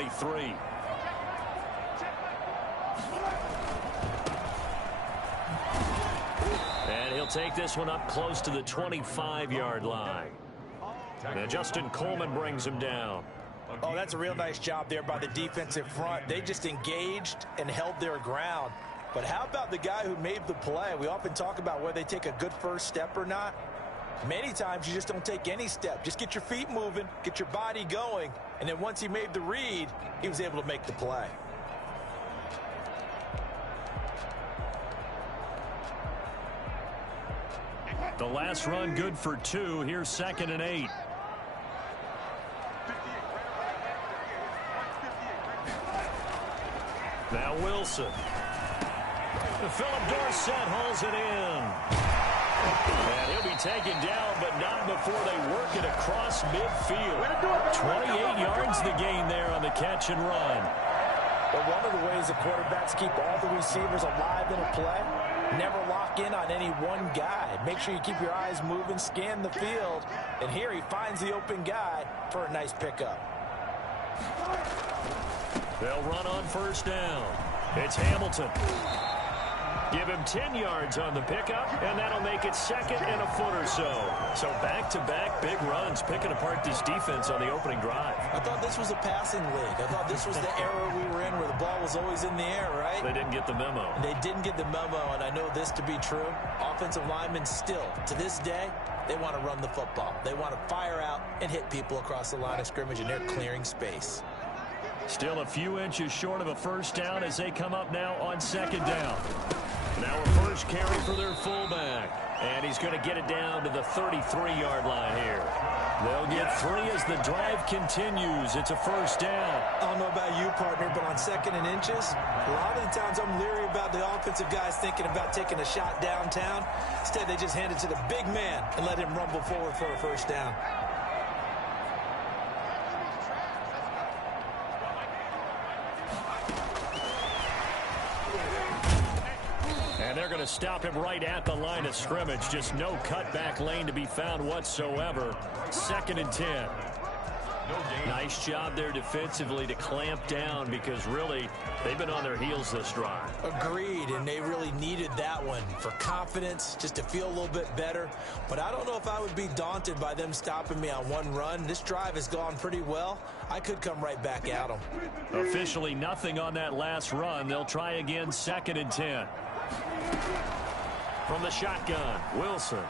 23. And he'll take this one up close to the 25-yard line. Now Justin Coleman brings him down. Oh, that's a real nice job there by the defensive front. They just engaged and held their ground. But how about the guy who made the play? We often talk about whether they take a good first step or not. Many times you just don't take any step. Just get your feet moving, get your body going, and then once he made the read, he was able to make the play. The last run good for 2. Here's 2nd and 8. Now Wilson. Philip Dorsett hauls it in. And he'll be taken down, but not before they work it across midfield. 28 yards the gain there on the catch and run. But one of the ways the quarterbacks keep all the receivers alive in a play, never lock in on any one guy. Make sure you keep your eyes moving, scan the field. And here he finds the open guy for a nice pickup. They'll run on first down. It's Hamilton. Give him 10 yards on the pickup, and that'll make it 2nd and a foot or so. So back-to-back big runs, picking apart this defense on the opening drive. I thought this was a passing league. I thought this was the era we were in where the ball was always in the air, right? They didn't get the memo. They didn't get the memo, and I know this to be true. Offensive linemen still, to this day, they want to run the football. They want to fire out and hit people across the line of scrimmage, and they're clearing space. Still a few inches short of a first down as they come up now on 2nd down. Now a first carry for their fullback. And he's going to get it down to the 33-yard line here. They'll get 3 as the drive continues. It's a first down. I don't know about you, partner, but on 2nd and inches, a lot of the times I'm leery about the offensive guys thinking about taking a shot downtown. Instead, they just hand it to the big man and let him rumble forward for a first down. And they're going to stop him right at the line of scrimmage. Just no cutback lane to be found whatsoever. 2nd and 10. Nice job there defensively to clamp down because really they've been on their heels this drive. Agreed, and they really needed that one for confidence, just to feel a little bit better. But I don't know if I would be daunted by them stopping me on one run. This drive has gone pretty well. I could come right back at them. Officially nothing on that last run. They'll try again 2nd and 10. From the shotgun, Wilson.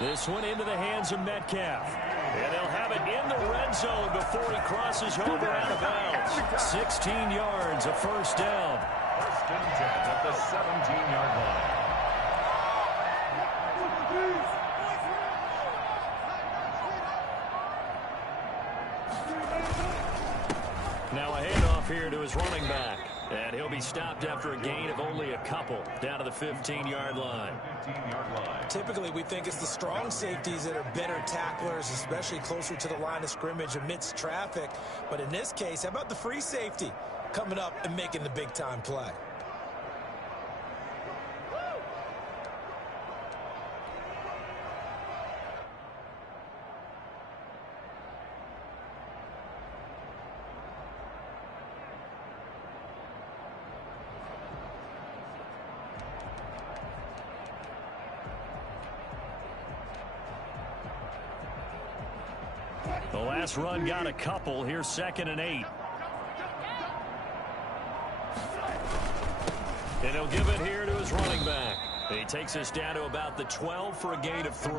This one into the hands of Metcalf. And they'll have it in the red zone before he crosses over out of bounds. 16 yards, a first down. 1st and 10 at the 17-yard line. Now a handoff here to his running back. And he'll be stopped after a gain of only a couple down to the 15-yard line. Typically, we think it's the strong safeties that are better tacklers, especially closer to the line of scrimmage amidst traffic. But in this case, how about the free safety coming up and making the big-time play? The last run got a couple. Here's 2nd and 8. And he'll give it here to his running back. He takes us down to about the 12 for a gain of 3.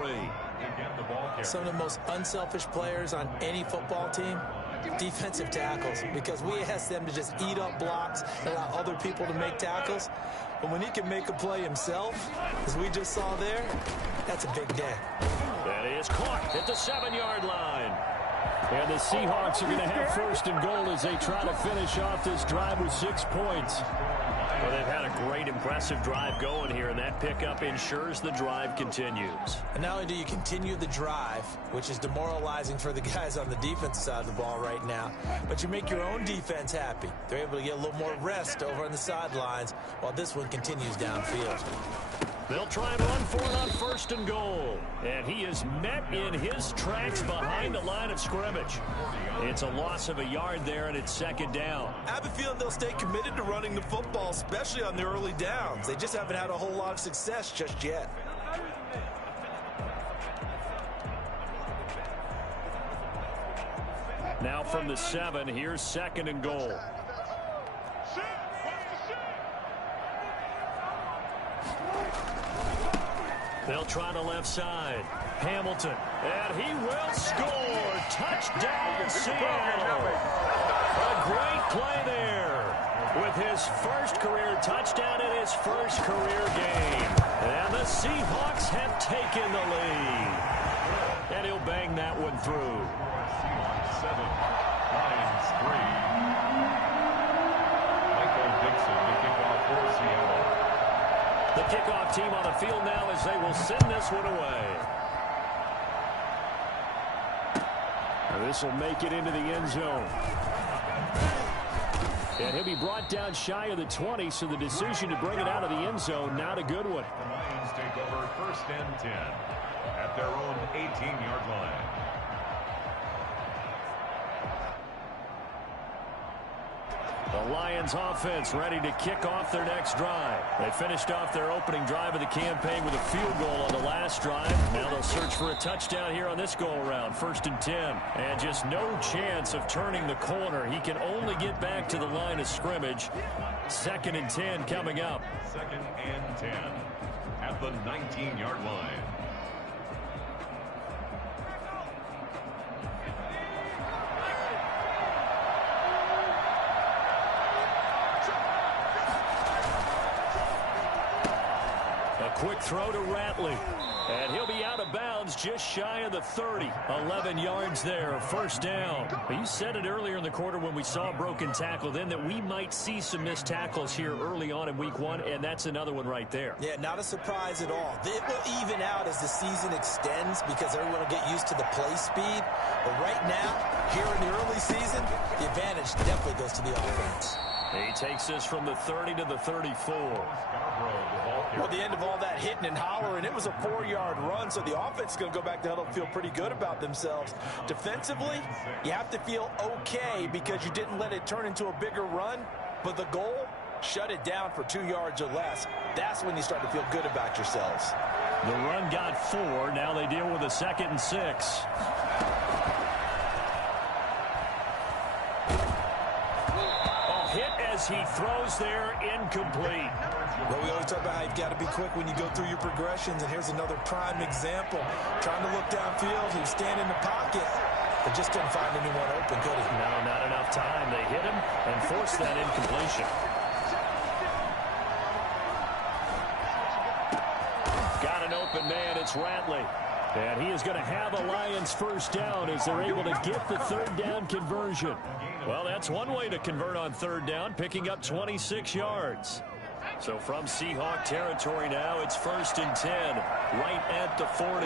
Some of the most unselfish players on any football team, defensive tackles, because we ask them to just eat up blocks and allow other people to make tackles. But when he can make a play himself, as we just saw there, that's a big day. That is caught at the 7-yard line. And the Seahawks are going to have 1st and goal as they try to finish off this drive with 6 points. Well, they've had a great, impressive drive going here, and that pickup ensures the drive continues. And not only do you continue the drive, which is demoralizing for the guys on the defensive side of the ball right now, but you make your own defense happy. They're able to get a little more rest over on the sidelines while this one continues downfield. They'll try and run for it on 1st and goal. And he is met in his tracks behind the line of scrimmage. It's a loss of a yard there, and it's 2nd down. I have a feeling they'll stay committed to running the football, especially on the early downs. They just haven't had a whole lot of success just yet. Now from the 7, here's 2nd and goal. They'll try the left side. Hamilton, and he will score. Touchdown, Seattle. A great play there with his first career touchdown in his first career game. And the Seahawks have taken the lead. And he'll bang that one through. Seahawks 7, Lions 3. Michael Dixon to kick off for Seattle. The kickoff team on the field now as they will send this one away. This will make it into the end zone. And he'll be brought down shy of the 20, so the decision to bring it out of the end zone, not a good one. The Lions take over 1st and 10 at their own 18-yard line. The Lions offense ready to kick off their next drive. They finished off their opening drive of the campaign with a field goal on the last drive. Now they'll search for a touchdown here on this go-around. 1st and 10. And just no chance of turning the corner. He can only get back to the line of scrimmage. 2nd and 10 coming up. 2nd and 10 at the 19-yard line. Quick throw to Ratley. And he'll be out of bounds just shy of the 30. 11 yards there, 1st down. You said it earlier in the quarter when we saw a broken tackle then that we might see some missed tackles here early on in week 1, and that's another one right there. Yeah, not a surprise at all. It will even out as the season extends because everyone will get used to the play speed. But right now, here in the early season, the advantage definitely goes to the offense. He takes this from the 30 to the 34. Well, the end of all that hitting and hollering, it was a 4-yard run, so the offense is going to go back to huddle and feel pretty good about themselves. Defensively, you have to feel okay because you didn't let it turn into a bigger run, but the goal, shut it down for 2 yards or less. That's when you start to feel good about yourselves. The run got 4. Now they deal with a 2nd and 6. He throws there, incomplete. Well, we always talk about how you've got to be quick when you go through your progressions, and here's another prime example. Trying to look downfield, he was standing in the pocket, but just couldn't find anyone open, could he? No, not enough time. They hit him and forced that incompletion. Got an open man, it's Ratley. And he is going to have a Lions 1st down as they're able to get the 3rd down conversion. Well, that's one way to convert on 3rd down, picking up 26 yards. So from Seahawk territory now, it's 1st and 10, right at the 40.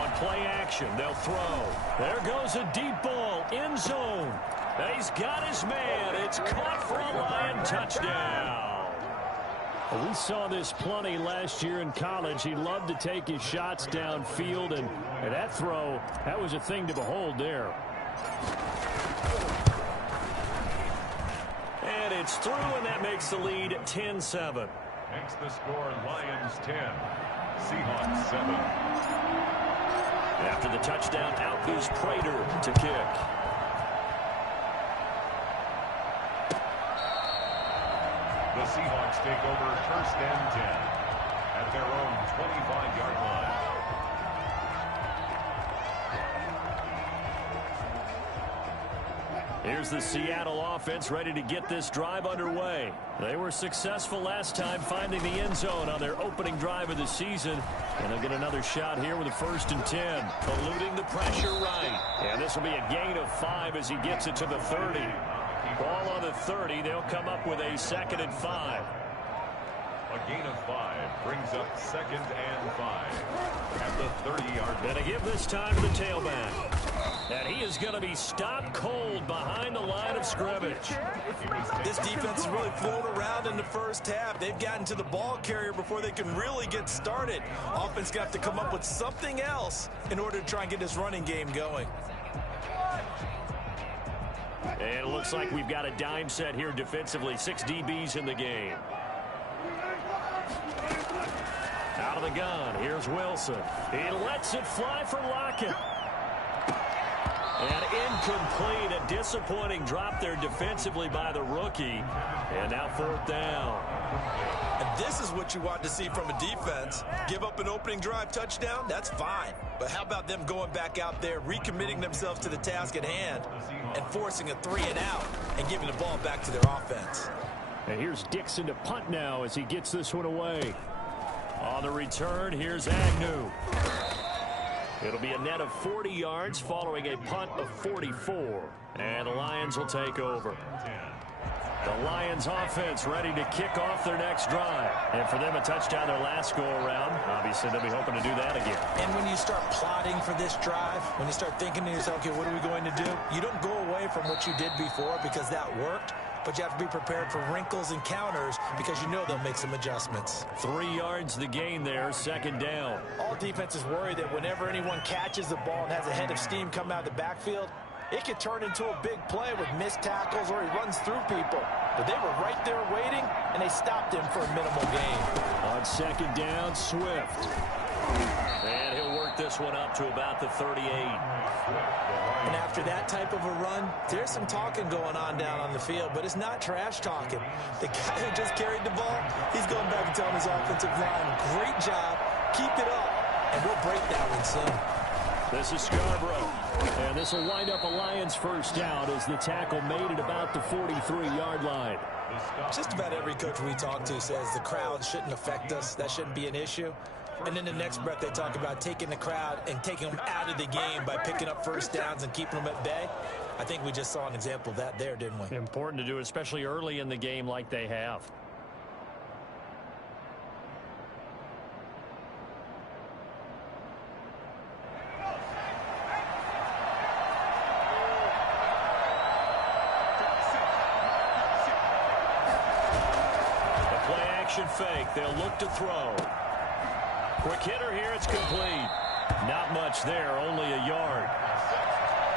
On play action, they'll throw. There goes a deep ball, end zone. He's got his man. It's caught for a Lion touchdown. We saw this plenty last year in college. He loved to take his shots downfield, and that throw, that was a thing to behold there. And it's through, and that makes the lead 10-7. Makes the score Lions 10, Seahawks 7. After the touchdown, out goes Prater to kick. The Seahawks take over 1st and 10 at their own 25-yard line. Here's the Seattle offense ready to get this drive underway. They were successful last time finding the end zone on their opening drive of the season. And they'll get another shot here with a 1st and 10. Eluding the pressure right. And this will be a gain of 5 as he gets it to the 30. Ball on the 30. They'll come up with a 2nd and 5. A gain of 5 brings up 2nd and 5 at the 30-yard line. And a give this time to the tailback. And he is going to be stopped cold behind the line of scrimmage. This defense is really flown around in the first half. They've gotten to the ball carrier before they can really get started. Offense got to come up with something else in order to try and get this running game going. And it looks like we've got a dime set here defensively. 6 DBs in the game. Out of the gun, here's Wilson. He lets it fly for Lockett. And incomplete, a disappointing drop there defensively by the rookie. And now 4th down. And this is what you want to see from a defense. Give up an opening drive touchdown, that's fine. But how about them going back out there, recommitting themselves to the task at hand, and forcing a 3-and-out, and giving the ball back to their offense. And here's Dixon to punt now as he gets this one away. On the return, here's Agnew. It'll be a net of 40 yards following a punt of 44. And the Lions will take over. The Lions offense ready to kick off their next drive. And for them, a touchdown their last go-around. Obviously, they'll be hoping to do that again. And when you start plotting for this drive, when you start thinking to yourself, okay, what are we going to do? You don't go away from what you did before because that worked. But you have to be prepared for wrinkles and counters because you know they'll make some adjustments. 3 yards the gain there, 2nd down. All defenses worry that whenever anyone catches the ball and has a head of steam come out of the backfield, it could turn into a big play with missed tackles or he runs through people. But they were right there waiting, and they stopped him for a minimal gain. On 2nd down, Swift. And he'll work this one up to about the 38. And after that type of a run, there's some talking going on down on the field, but it's not trash talking. The guy who just carried the ball, he's going back and telling his offensive line, great job, keep it up, and we'll break that one soon. This is Scarborough, and this will wind up a Lions 1st down as the tackle made it about the 43-yard line. Just about every coach we talk to says the crowd shouldn't affect us. That shouldn't be an issue. And then the next breath they talk about taking the crowd and taking them out of the game by picking up 1st downs and keeping them at bay. I think we just saw an example of that there, didn't we? Important to do, especially early in the game like they have. Fake. They'll look to throw. Quick hitter here. It's complete. Not much there. Only a yard.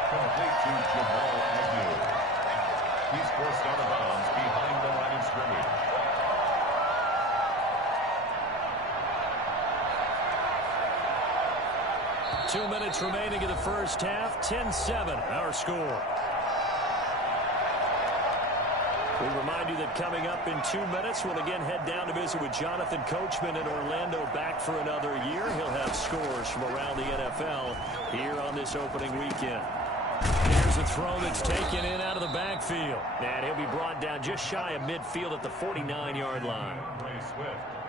Complete to Jamal Agnew. He's forced out of bounds behind the line of scrimmage. 2 minutes remaining in the first half. 10-7 our score. We remind you that coming up in 2 minutes, we'll again head down to visit with Jonathan Coachman in Orlando, back for another year. He'll have scores from around the NFL here on this opening weekend. Here's a throw that's taken in out of the backfield. And he'll be brought down just shy of midfield at the 49-yard line.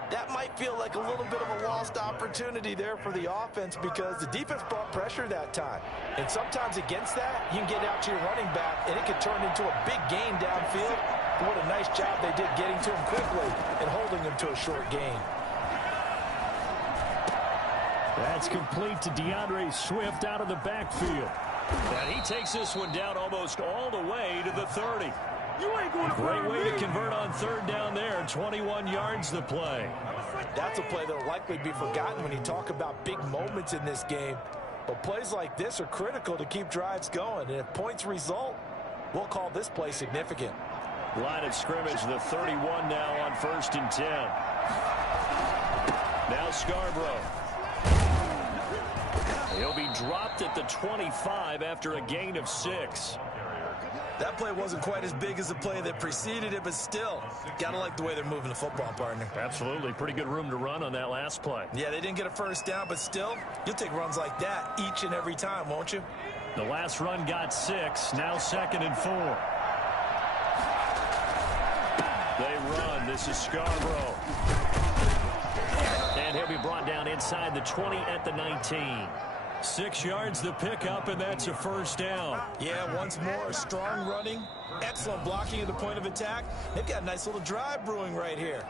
That might feel like a little bit of a lost opportunity there for the offense because the defense brought pressure that time. And sometimes against that, you can get out to your running back, and it could turn into a big gain downfield. But what a nice job they did getting to him quickly and holding him to a short gain. That's complete to DeAndre Swift out of the backfield. And he takes this one down almost all the way to the 30. You ain't going to Great way to convert on 3rd down there. 21 yards the play. That's a play that will likely be forgotten when you talk about big moments in this game. But plays like this are critical to keep drives going. And if points result, we'll call this play significant. Line of scrimmage, the 31 now on 1st and 10. Now Scarborough. He'll be dropped at the 25 after a gain of 6. That play wasn't quite as big as the play that preceded it, but still, gotta like the way they're moving the football, partner. Absolutely. Pretty good room to run on that last play. Yeah, they didn't get a 1st down, but still, you'll take runs like that each and every time, won't you? The last run got 6. Now 2nd and 4. They run. This is Scarborough. And he'll be brought down inside the 20 at the 19. 6 yards the pickup, and that's a 1st down. Yeah, once more, strong running, excellent blocking at the point of attack. They've got a nice little drive brewing right here.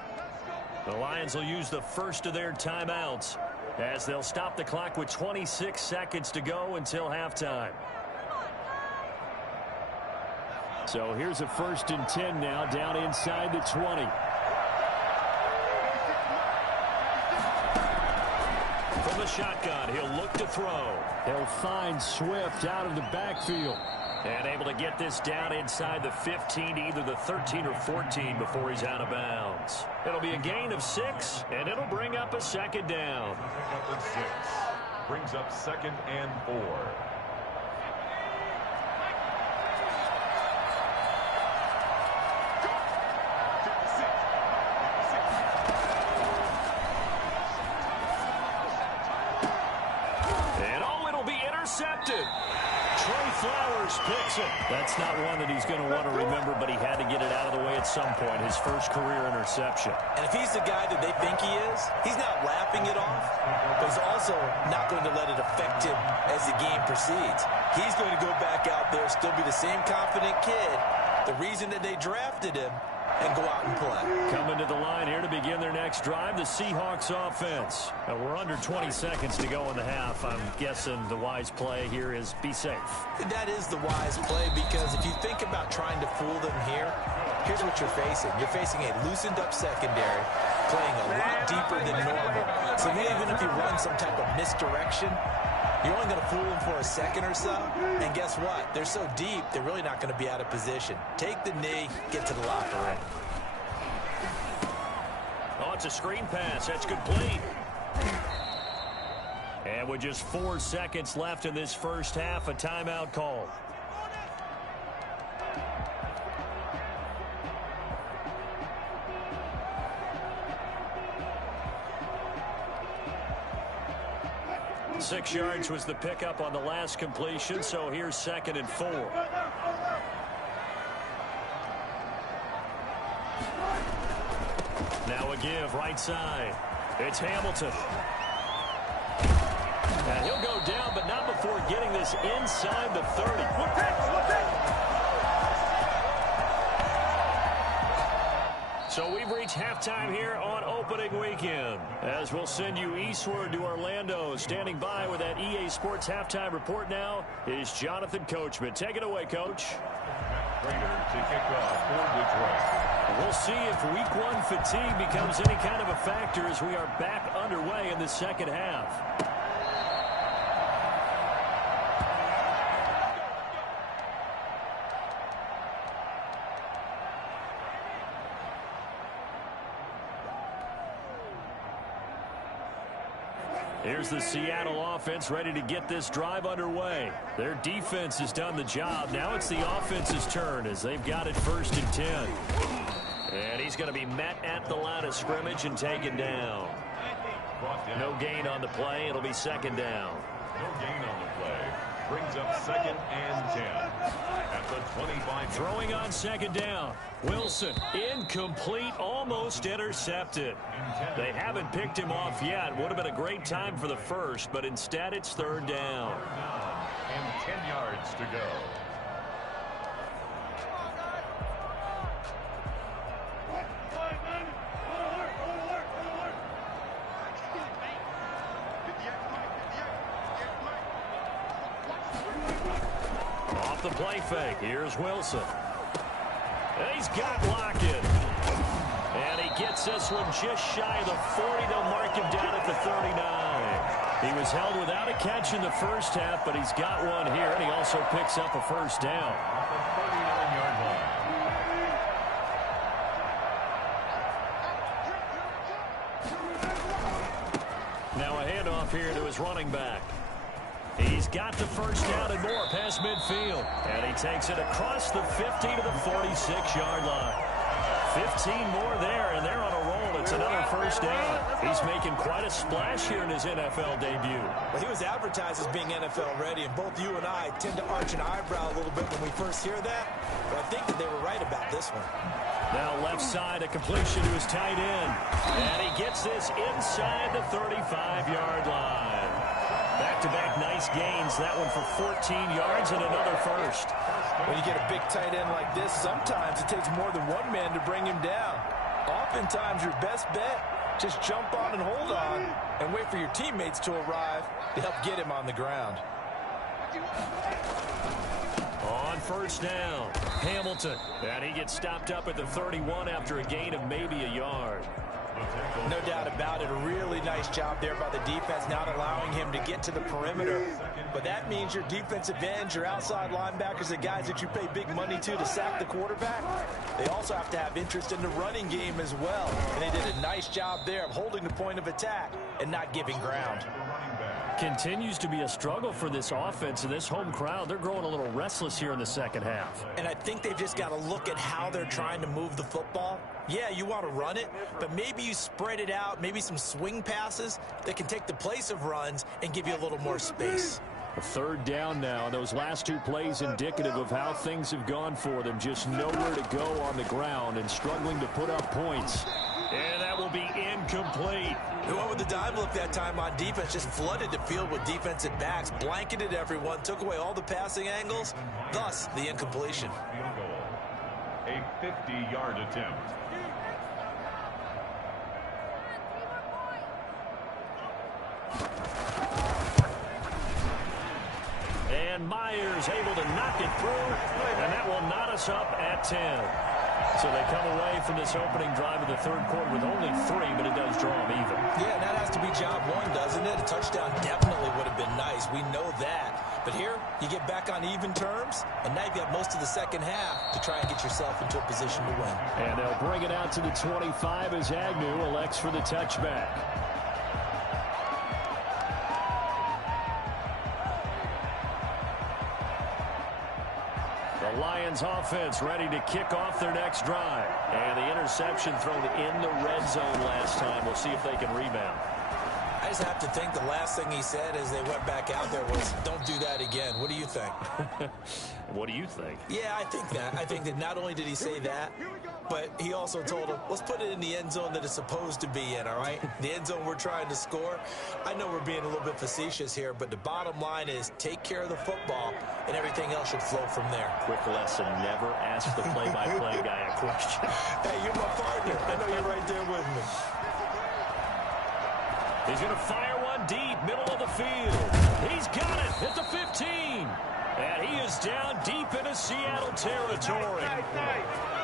The Lions will use the first of their timeouts as they'll stop the clock with 26 seconds to go until halftime. So here's a 1st and 10 now, down inside the 20. From the shotgun, he'll look to throw. He'll find Swift out of the backfield. And able to get this down inside the 15, either the 13 or 14 before he's out of bounds. It'll be a gain of 6, and it'll bring up a 2nd down. Pick up the 6. Brings up 2nd and 4. Picks it. That's not one that he's going to want to remember, but he had to get it out of the way at some point. His first career interception. And if he's the guy that they think he is, he's not laughing it off, but he's also not going to let it affect him as the game proceeds. He's going to go back out there, still be the same confident kid, the reason that they drafted him, and go out and play. Coming to the line here to begin their next drive, the Seahawks offense. Now we're under 20 seconds to go in the half. I'm guessing the wise play here is be safe. That is the wise play, because if you think about trying to fool them here, here's what you're facing. You're facing a loosened up secondary, playing a lot deeper than normal. So even if you run some type of misdirection, you're only going to fool them for a second or so. And guess what? They're so deep, they're really not going to be out of position. Take the knee, get to the locker room. Oh, it's a screen pass. That's complete. And with just 4 seconds left in this first half, a timeout call. Six yards was the pickup on the last completion, so here's 2nd and 4. Now a give right side. It's Hamilton. And he'll go down, but not before getting this inside the 30. So we've reached halftime here on opening weekend, as we'll send you eastward to Orlando. Standing by with that EA Sports halftime report now is Jonathan Coachman. Take it away, Coach. Raider to kick off for Detroit. We'll see if week 1 fatigue becomes any kind of a factor as we are back underway in the second half. Here's the Seattle offense ready to get this drive underway. Their defense has done the job. Now it's the offense's turn as they've got it 1st and 10. And he's going to be met at the line of scrimmage and taken down. No gain on the play. It'll be 2nd down. No gain on the play. Brings up 2nd and 10. At the 25. Throwing on 2nd down. Wilson, incomplete, almost intercepted. They haven't picked him off yet. Would have been a great time for the first, but instead it's 3rd down. And 10 yards to go. Off the play fake, here's Wilson. And he's got Lockett. And he gets this one just shy of the 40. They'll mark him down at the 39. He was held without a catch in the first half, but he's got one here, and he also picks up a 1st down. At the 39-yard line. Now a handoff here to his running back. He's got the 1st down and more past midfield. And he takes it across the 50 to the 46-yard line. 15 more there, and they're on a roll. It's another 1st down. He's making quite a splash here in his NFL debut. Well, he was advertised as being NFL ready, and both you and I tend to arch an eyebrow a little bit when we first hear that. But I think that they were right about this one. Now left side, a completion to his tight end. And he gets this inside the 35-yard line. Back-to-back nice gains. That one for 14 yards and another 1st. When you get a big tight end like this, sometimes it takes more than one man to bring him down. Oftentimes, your best bet, just jump on and hold on and wait for your teammates to arrive to help get him on the ground. On first down, Hamilton. And he gets stopped up at the 31 after a gain of maybe a yard. No doubt about it. A really nice job there by the defense, not allowing him to get to the perimeter. But that means your defensive ends, your outside linebackers, the guys that you pay big money to sack the quarterback, they also have to have interest in the running game as well. And they did a nice job there of holding the point of attack and not giving ground. Continues to be a struggle for this offense and this home crowd. They're growing a little restless here in the second half. And I think they've just got to look at how they're trying to move the football. Yeah, you want to run it, but maybe you spread it out, maybe some swing passes that can take the place of runs and give you a little more space. A third down now. Those last two plays indicative of how things have gone for them. Just nowhere to go on the ground and struggling to put up points. And that will be incomplete. They went with the dime look that time on defense, just flooded the field with defensive backs, blanketed everyone, took away all the passing angles, thus the incompletion. Field goal. A 50-yard attempt. And Myers able to knock it through, and that will knot us up at 10. So they come away from this opening drive of the third quarter with only 3, but it does draw them even. Yeah, that has to be job one, doesn't it? A touchdown definitely would have been nice. We know that. But here, you get back on even terms, and now you've got most of the second half to try and get yourself into a position to win. And they'll bring it out to the 25 as Agnew elects for the touchback. The Lions offense ready to kick off their next drive. And the interception thrown in the red zone last time. We'll see if they can rebound. I just have to think the last thing he said as they went back out there was, don't do that again. What do you think? What do you think? Yeah, I think that. I think that not only did he say that, but he also told him, let's put it in the end zone that it's supposed to be in, all right? The end zone we're trying to score. I know we're being a little bit facetious here, but the bottom line is take care of the football, and everything else should flow from there. Quick lesson, never ask the play-by-play guy a question. Hey, you're my partner. I know you're right there with me. He's going to fire one deep, middle of the field. He's got it at the 15. And he is down deep into Seattle territory.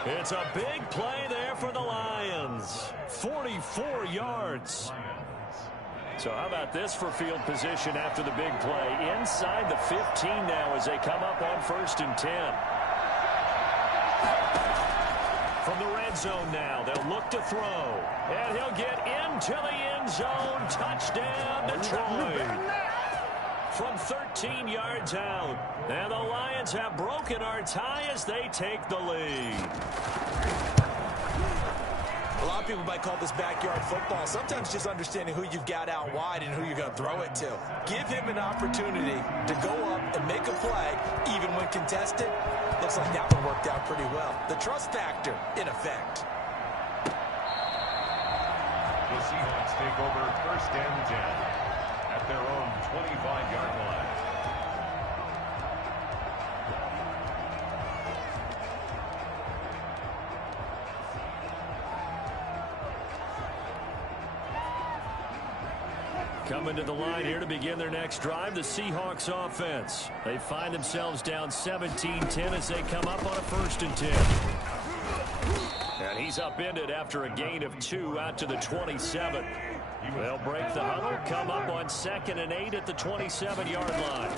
It's a big play there for the Lions. 44 yards. So how about this for field position after the big play? Inside the 15 now as they come up on 1st and 10. From the red zone now, they'll look to throw. And he'll get into the end zone. Touchdown, Detroit. From 13 yards out. And the Lions have broken our tie as they take the lead. A lot of people might call this backyard football. Sometimes just understanding who you've got out wide and who you're going to throw it to. Give him an opportunity to go up and make a play, even when contested. Looks like that one worked out pretty well. The trust factor, in effect. The Seahawks take over 1st and 10 at their own 25-yard line. Coming to the line here to begin their next drive, the Seahawks offense. They find themselves down 17-10 as they come up on a 1st and 10. And he's upended after a gain of 2 out to the 27. They'll break the huddle, come up on 2nd and 8 at the 27-yard line.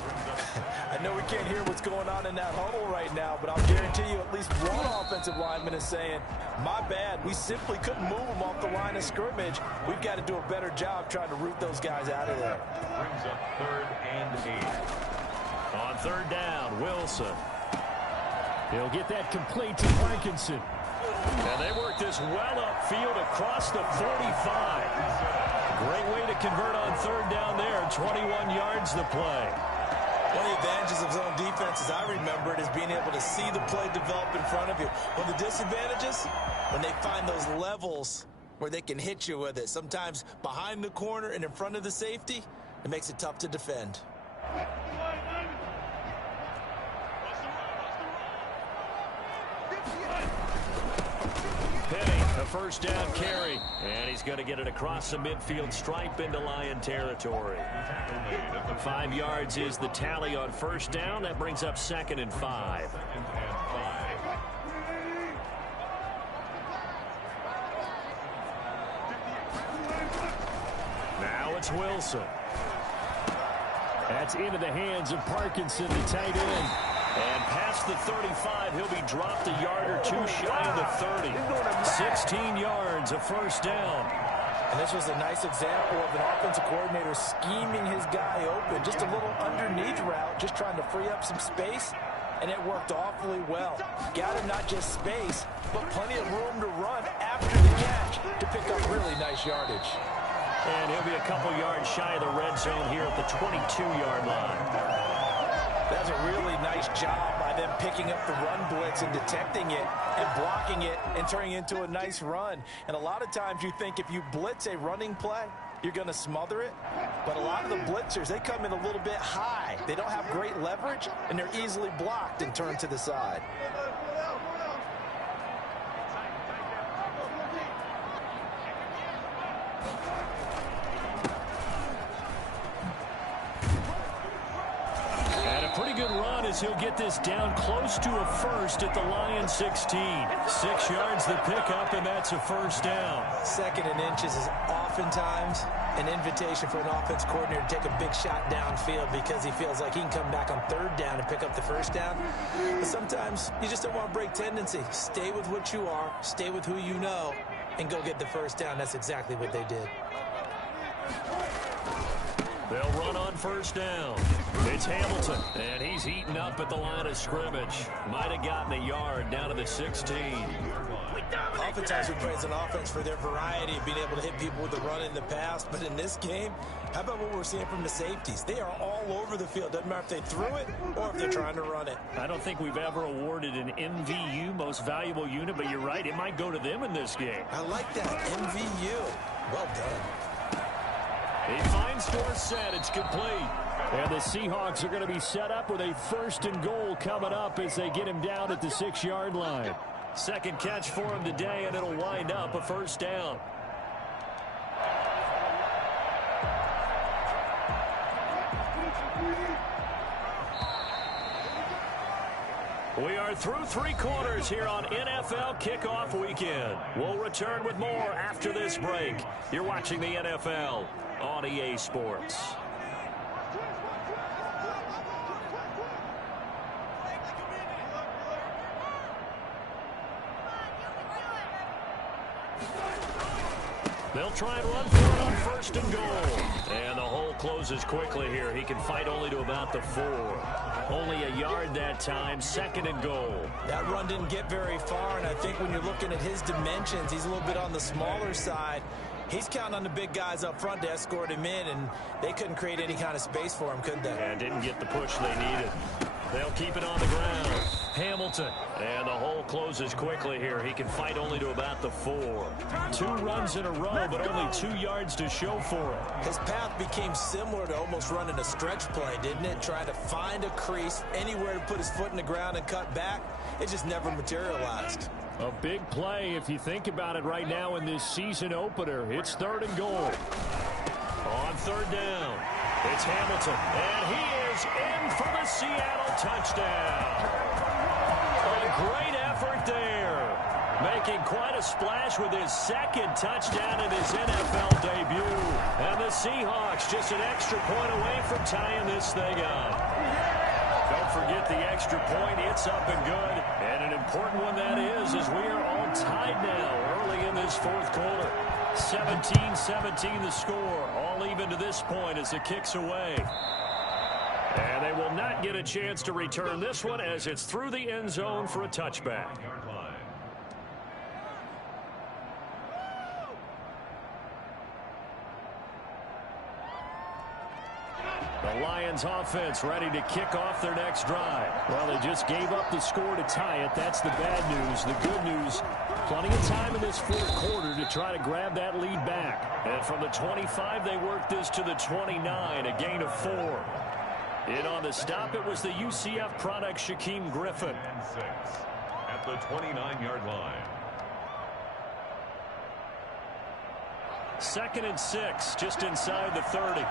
I know we can't hear what's going on in that huddle right now, but I'll guarantee you at least one offensive lineman is saying, my bad, we simply couldn't move them off the line of scrimmage. We've got to do a better job trying to root those guys out of there. Brings up 3rd and 8. On 3rd down, Wilson. He'll get that complete to Frankenson. And they work this well upfield across the 45. Great way to convert on 3rd down there. 21 yards the play. One of the advantages of zone defense, as I remember it, is being able to see the play develop in front of you. One of the disadvantages, when they find those levels where they can hit you with it, sometimes behind the corner and in front of the safety, it makes it tough to defend. Penny, a first down carry. And he's going to get it across the midfield stripe into Lion territory. 5 yards is the tally on first down. That brings up 2nd and 5. Now it's Wilson. That's into the hands of Parkinson, the tight end. And past the 35, he'll be dropped a yard or two shy of the 30. 16 yards, a first down. And this was a nice example of an offensive coordinator scheming his guy open. Just a little underneath route, just trying to free up some space. And it worked awfully well. Got him not just space, but plenty of room to run after the catch to pick up really nice yardage. And he'll be a couple yards shy of the red zone here at the 22-yard line. That's a really nice job by them picking up the run blitz and detecting it and blocking it and turning it into a nice run. And a lot of times you think if you blitz a running play, you're going to smother it. But a lot of the blitzers, they come in a little bit high. They don't have great leverage, and they're easily blocked and turned to the side. He'll get this down close to a first at the Lions 16. 6 yards the pickup, and that's a first down. 2nd and inches is oftentimes an invitation for an offense coordinator to take a big shot downfield because he feels like he can come back on 3rd down and pick up the first down. But sometimes you just don't want to break tendency. Stay with what you are, stay with who you know, and go get the first down. That's exactly what they did. They'll run on first down. It's Hamilton, and he's eaten up at the line of scrimmage. Might have gotten a yard down to the 16. Oftentimes we praise an offense for their variety of being able to hit people with the run in the past, but in this game, how about what we're seeing from the safeties? They are all over the field. Doesn't matter if they threw it or if they're trying to run it. I don't think we've ever awarded an MVU, most valuable unit, but you're right, it might go to them in this game. I like that, MVU. Well done. He finds Dorsett. It's complete. And the Seahawks are going to be set up with a 1st and goal coming up as they get him down at the 6-yard line. 2nd catch for him today, and it'll wind up a first down. We are through 3 quarters here on NFL Kickoff Weekend. We'll return with more after this break. You're watching the NFL on EA Sports. They'll try and run for it on 1st and goal. And the hole closes quickly here. He can fight only to about the 4. Only a yard that time, 2nd and goal. That run didn't get very far, and I think when you're looking at his dimensions, he's a little bit on the smaller side. He's counting on the big guys up front to escort him in, and they couldn't create any kind of space for him, could they? And didn't get the push they needed. They'll keep it on the ground. Hamilton. And the hole closes quickly here. He can fight only to about the 4. 2 runs in a row, but only 2 yards to show for it. His path became similar to almost running a stretch play, didn't it? Trying to find a crease, anywhere to put his foot in the ground and cut back. It just never materialized. A big play if you think about it right now in this season opener. It's 3rd and goal. On 3rd down, it's Hamilton, and he is in for the Seattle touchdown. A great effort there. Making quite a splash with his 2nd touchdown in his NFL debut. And the Seahawks just an extra point away from tying this thing up. Don't forget the extra point. It's up and good. And an important one that is, as we are all tied now early in this 4th quarter. 17-17 the score. All even to this point as the kick's away. And they will not get a chance to return this one as it's through the end zone for a touchback. The Lions offense ready to kick off their next drive. Well, they just gave up the score to tie it. That's the bad news. The good news, plenty of time in this 4th quarter to try to grab that lead back. And from the 25, they worked this to the 29, a gain of 4. In on the stop, it was the UCF product, Shaquem Griffin. At the 29-yard line. 2nd and 6, just inside the 30.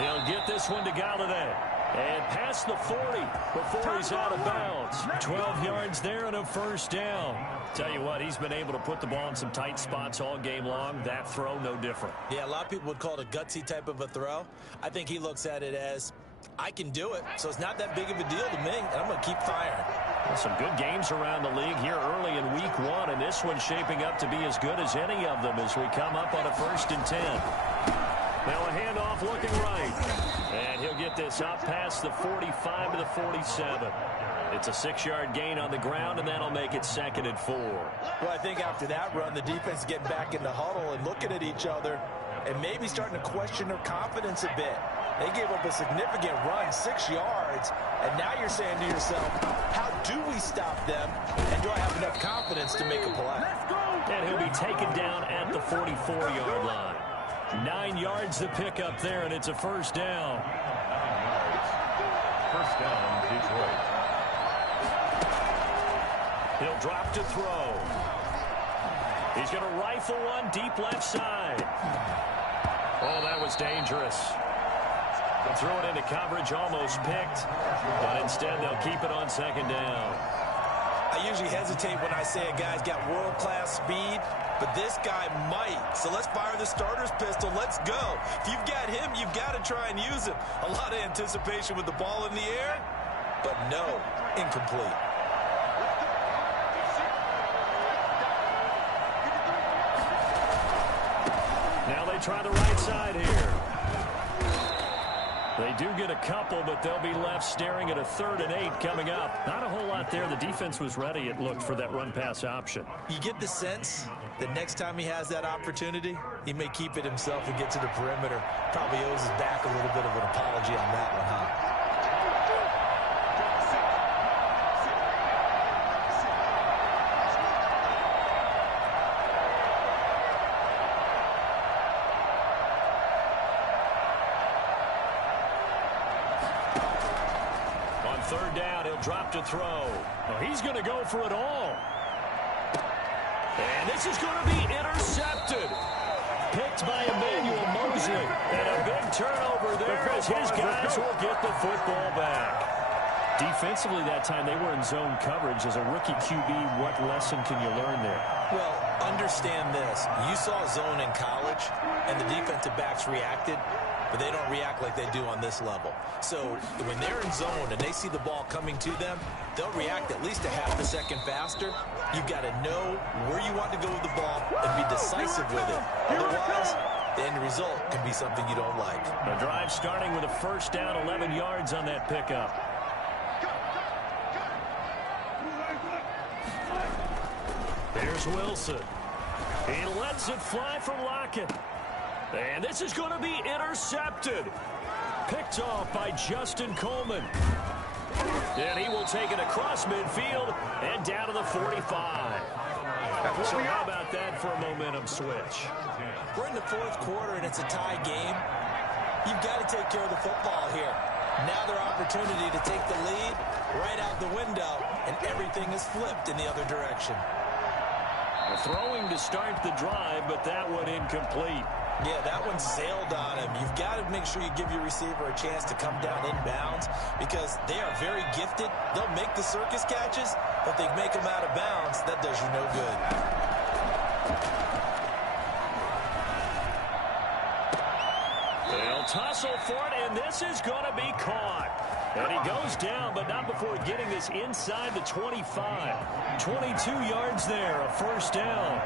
He'll get this one to Galladay. And past the 40 before he's out of bounds. 12 yards there and a first down. Tell you what, he's been able to put the ball in some tight spots all game long. That throw, no different. Yeah, a lot of people would call it a gutsy type of a throw. I think he looks at it as, I can do it, so it's not that big of a deal to me, and I'm going to keep firing. Well, some good games around the league here early in week 1, and this one's shaping up to be as good as any of them as we come up on a 1st and 10. Now a handoff looking right. And he'll get this up past the 45 to the 47. It's a 6-yard gain on the ground, and that'll make it 2nd and 4. Well, I think after that run, the defense is getting back in the huddle and looking at each other and maybe starting to question their confidence a bit. They gave up a significant run, 6 yards, and now you're saying to yourself, how do we stop them, and do I have enough confidence to make a play? And he'll be taken down at the 44-yard line. 9 yards to pick up there, and it's a first down. 9 yards. First down, Detroit. He'll drop to throw. He's going to rifle one deep left side. Oh, that was dangerous. They'll throw it into coverage, almost picked, but instead they'll keep it on 2nd down. I usually hesitate when I say a guy's got world-class speed, but this guy might. So let's fire the starter's pistol. Let's go. If you've got him, you've got to try and use him. A lot of anticipation with the ball in the air, but no, incomplete. Now they try the right side here. They do get a couple, but they'll be left staring at a 3rd and 8 coming up. Not a whole lot there. The defense was ready, it looked, for that run-pass option. You get the sense that next time he has that opportunity, he may keep it himself and get to the perimeter. Probably owes his back a little bit of an apology on that one, huh? On 3rd down, he'll drop to throw. Well, he's going to go for it all. And this is going to be intercepted. Picked by Emmanuel Mosley. And a big turnover there as his guys will get the football back. Defensively that time, they were in zone coverage. As a rookie QB, what lesson can you learn there? Well, understand this. You saw zone in college, and the defensive backs reacted, but they don't react like they do on this level. So when they're in zone and they see the ball coming to them, they'll react at least a half a second faster. You've got to know where you want to go with the ball and be decisive with it. Otherwise, the end result can be something you don't like. The drive starting with a first down, 11 yards on that pickup. Here's Wilson. He lets it fly for Lockett. And this is going to be intercepted. Picked off by Justin Coleman. And he will take it across midfield and down to the 45. So how about that for a momentum switch? We're in the 4th quarter and it's a tie game. You've got to take care of the football here. Now their opportunity to take the lead right out the window, and everything is flipped in the other direction. Throwing to start the drive, but that one incomplete. Yeah, that one sailed on him. You've got to make sure you give your receiver a chance to come down inbounds because they are very gifted. They'll make the circus catches, but if they make them out of bounds, that does you no good. They'll tussle for it, and this is going to be caught. And he goes down, but not before getting this inside the 25. 22 yards there, a first down.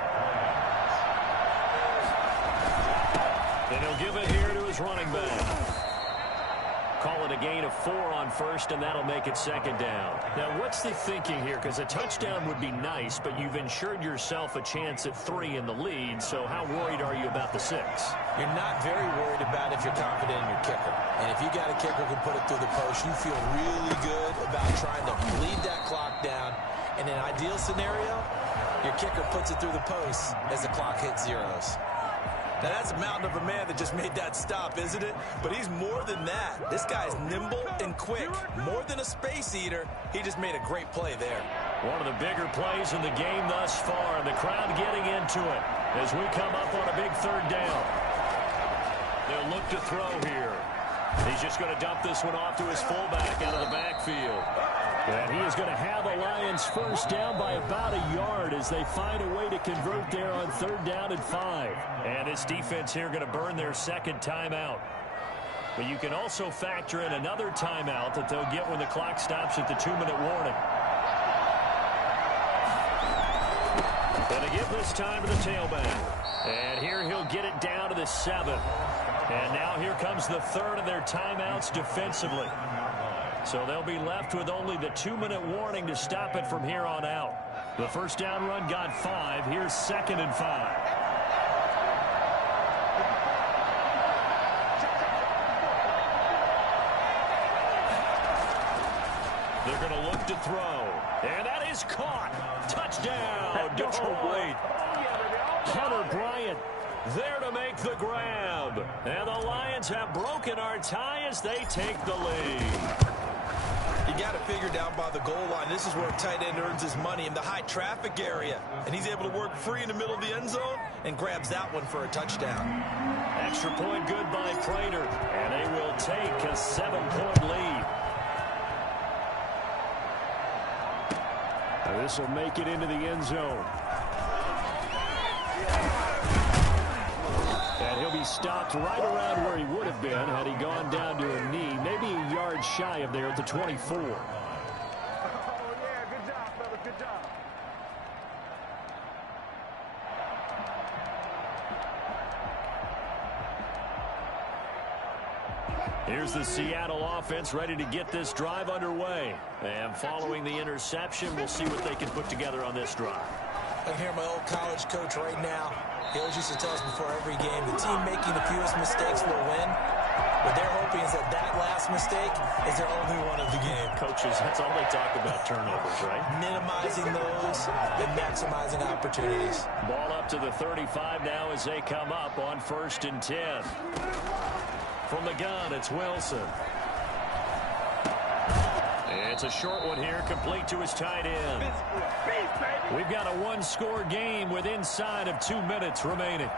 And he'll give it here to his running back. Call it a gain of 4 on first, and that'll make it 2nd down. Now, what's the thinking here? Because a touchdown would be nice, but you've ensured yourself a chance at 3 in the lead, so how worried are you about the 6? You're not very worried about if you're confident in your kicker. And if you got a kicker who can put it through the post, you feel really good about trying to bleed that clock down. In an ideal scenario, your kicker puts it through the post as the clock hits zeros. Now, that's a mountain of a man that just made that stop, isn't it? But he's more than that. This guy's nimble and quick. More than a space eater. He just made a great play there. One of the bigger plays in the game thus far, and the crowd getting into it as we come up on a big third down. They'll look to throw here. He's just going to dump this one off to his fullback out of the backfield. And he is going to have a Lions first down by about a yard as they find a way to convert there on 3rd down and 5. And this defense here going to burn their second timeout. But you can also factor in another timeout that they'll get when the clock stops at the 2-minute warning. Going to give this time to the tailback. And here he'll get it down to the 7. And now here comes the third of their timeouts defensively. So they'll be left with only the 2-minute warning to stop it from here on out. The first down run got 5. Here's 2nd and 5. They're going to look to throw. And that is caught. Touchdown, Detroit. Hunter Bryant there to make the grab. And the Lions have broken our tie as they take the lead. You got to figure down by the goal line. This is where a tight end earns his money, in the high traffic area. And he's able to work free in the middle of the end zone and grabs that one for a touchdown. Extra point good by Prater. And they will take a 7-point lead. Now this will make it into the end zone. And he'll be stopped right around where he would have been had he gone down to a knee, maybe a yard shy of there at the 24. Oh, yeah, good job, fellas, good job. Here's the Seattle offense ready to get this drive underway. And following the interception, we'll see what they can put together on this drive. I can hear my old college coach right now. He always used to tell us before every game, the team making the fewest mistakes will win. What they're hoping is that that last mistake is their only one of the game. Coaches, that's all they talk about, turnovers, right? Minimizing those and maximizing opportunities. Ball up to the 35 now as they come up on 1st and 10. From the gun, it's Wilson. It's a short one here, complete to his tight end. We've got a one-score game with inside of 2 minutes remaining.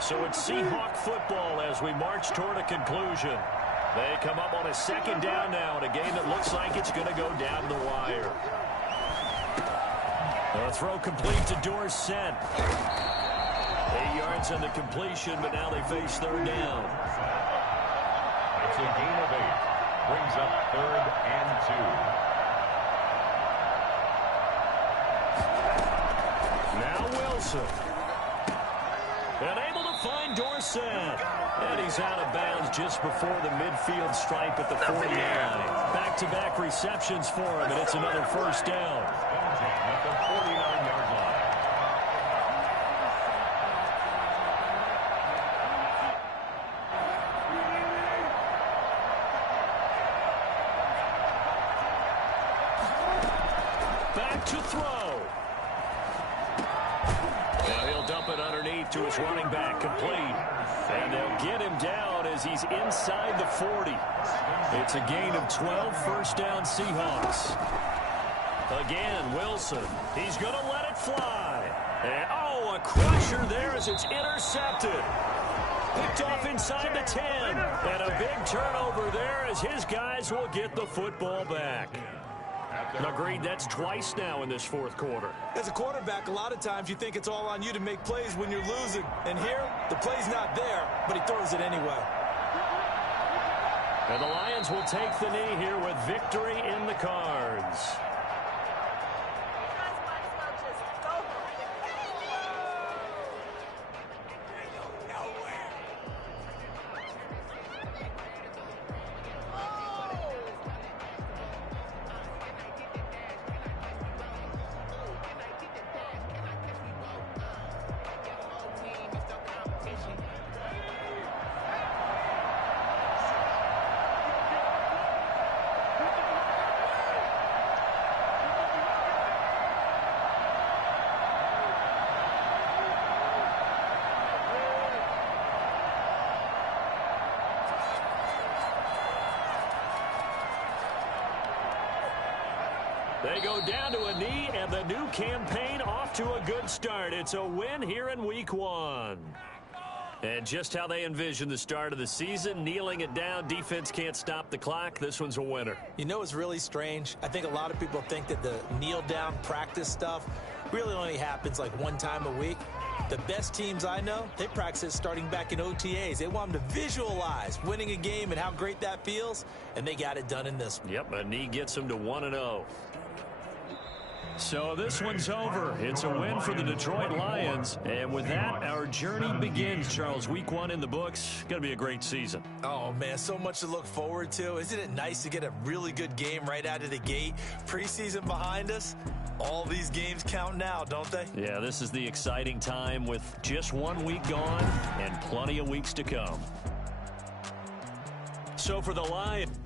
So it's Seahawk football as we march toward a conclusion. They come up on a 2nd down now in a game that looks like it's going to go down the wire. The throw complete to Dorsett. 8 yards on the completion, but now they face 3rd down. It's a gain of 8. Brings up 3rd and 2. Now Wilson. And able to find Dorsett. And he's out of bounds just before the midfield stripe at the 49. Back-to-back receptions for him, and it's another 1st down. At the 49-yard line. Back to throw. Now he'll dump it underneath to his running back, complete. And they'll get him down as he's inside the 40. It's a gain of 12, 1st down Seahawks. Again, Wilson. He's going to let it fly. And, oh, a crusher there as it's intercepted. Picked off inside the 10. And a big turnover there as his guys will get the football back. Agreed, that's twice now in this 4th quarter. As a quarterback, a lot of times you think it's all on you to make plays when you're losing. And here, the play's not there, but he throws it anyway. And the Lions will take the knee here with victory in the cards. They go down to a knee, and the new campaign off to a good start. It's a win here in Week 1. And just how they envision the start of the season, kneeling it down, defense can't stop the clock. This one's a winner. You know, it's really strange. I think a lot of people think that the kneel-down practice stuff really only happens like one time a week. The best teams I know, they practice it starting back in OTAs. They want them to visualize winning a game and how great that feels, and they got it done in this one. Yep, a knee gets them to 1-0. So this one's over. It's a win for the Detroit Lions. And with that, our journey begins, Charles. Week 1 in the books. Going to be a great season. Oh, man, so much to look forward to. Isn't it nice to get a really good game right out of the gate? Preseason behind us. All these games count now, don't they? Yeah, this is the exciting time with just 1 week gone and plenty of weeks to come. So for the Lions...